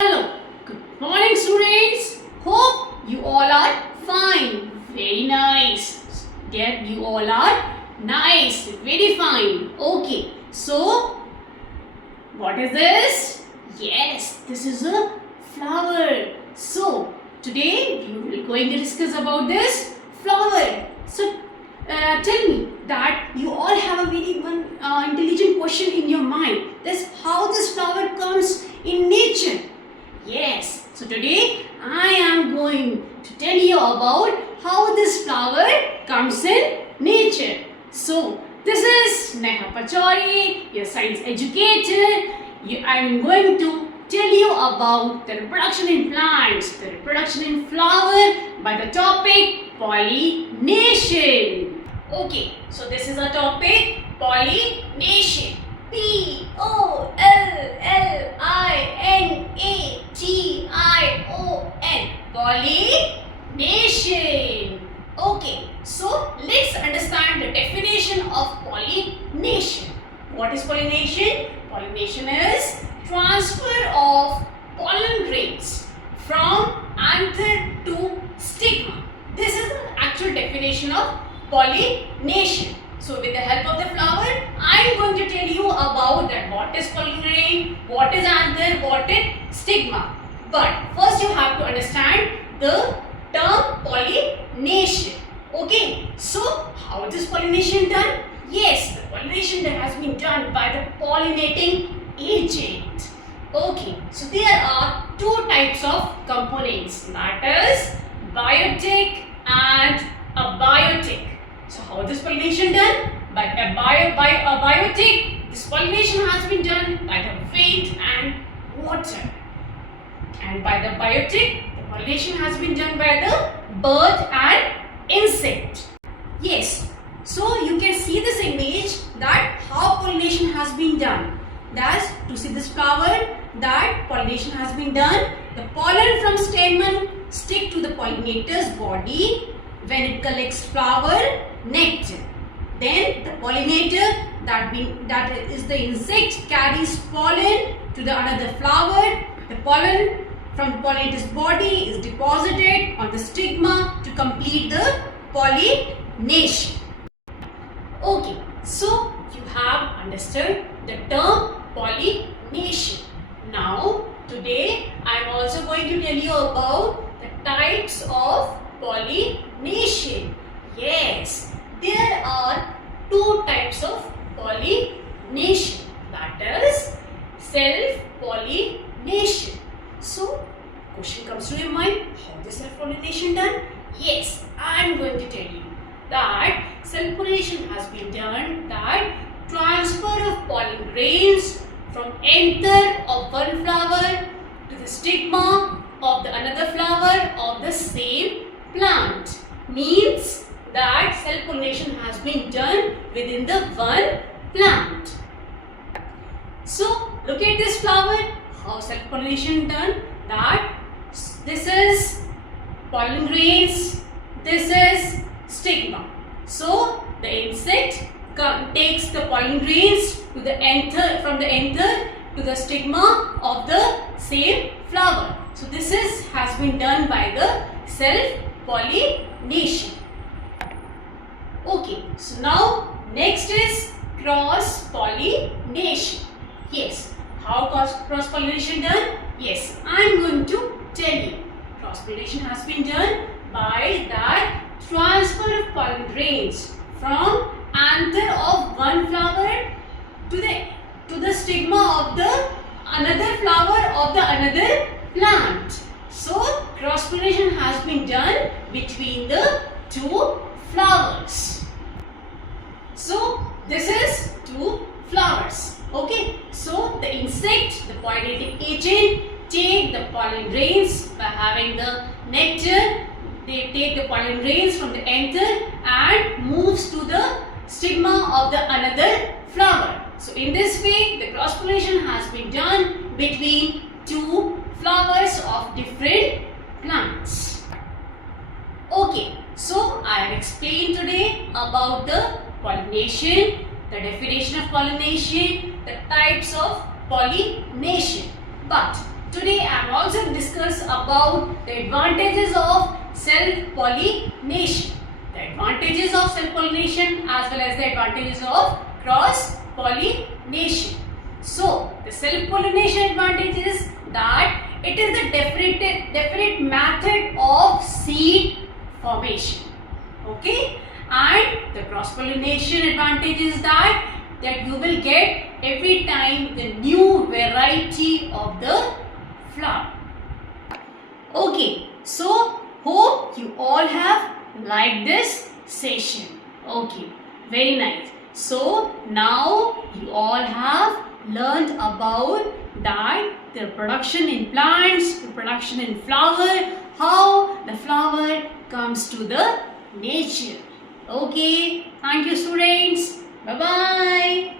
Hello, good morning students. Hope you all are fine. Very nice. Get you all are nice. Very fine. Okay. So, what is this? Yes, this is a flower. So, today we will going to discuss about this flower. So, tell me that you all have a very intelligent question in your mind. That's how this flower comes in nature. Yes, so today I am going to tell you about how this flower comes in nature. So, this is Neha Pachori, your science educator. I am going to tell you about the reproduction in plants, the reproduction in flower by the topic pollination. Okay, so this is our topic pollination. Pollination. Pollination. Okay, so let's understand the definition of pollination. What is pollination? Pollination is transfer of pollen grains from anther to stigma. This is the actual definition of pollination. So with the help of the flower, I am going to tell you about that what is pollen grain, what is anther, what is stigma. But first you have to understand the term pollination. Okay, so how is this pollination done? Yes, the pollination that has been done by the pollinating agent. Okay, so there are two types of components, that is biotic and abiotic. So how is this pollination done? By a biotic, this pollination has been done by the wind and water. And by the biotic, the pollination has been done by the bird and insect. Yes, so you can see this image that how pollination has been done. That's to see this flower that pollination has been done. The pollen from stamen stick to the pollinator's body when it collects flower nectar. Then the pollinator that is the insect carries pollen to the another flower. The pollen from the pollinator's body is deposited on the stigma to complete the pollination. Okay, so you have understood the term pollination. Now, today I am also going to tell you about the types of pollination. Yes, there are two types of pollination, that is self-pollination. So, question comes to your mind, how is self-pollination done? Yes, I am going to tell you that self-pollination has been done that transfer of pollen grains from anther of one flower to the stigma of the another flower of the same plant. Means that self-pollination has been done within the one plant. So, look at this flower, how self-pollination done, that this is pollen grains, this is stigma. So, the insect takes the pollen grains to the anther, from the anther to the stigma of the same flower. So, this has been done by the self-pollination. Okay, so now next is cross-pollination. Yes, how cross-pollination done? Yes, I am going to tell you. Cross-pollination has been done by that transfer of pollen grains from anther of one flower to the stigma of the another flower of the another plant. So, cross-pollination has been done between the two flowers. So, this is two flowers. Okay, so the insect, the pollinating agent, take the pollen grains by having the nectar. They take the pollen grains from the anther and moves to the stigma of the another flower. So, in this way, the cross-pollination has been done between two flowers of different plants. Okay, so I have explained today about the pollination, the definition of pollination, the types of pollination. But Today I am also discuss about the advantages of self-pollination. The advantages of self-pollination as well as the advantages of cross-pollination. So, the self-pollination advantage is that it is the definite method of seed formation. Okay? And the cross-pollination advantage is that you will get every time the new variety of the flower. Okay, so hope you all have liked this session. Okay, very nice. So now you all have learned about that the production in plants, the production in flower, how the flower comes to the nature. Okay, thank you students. Bye-bye.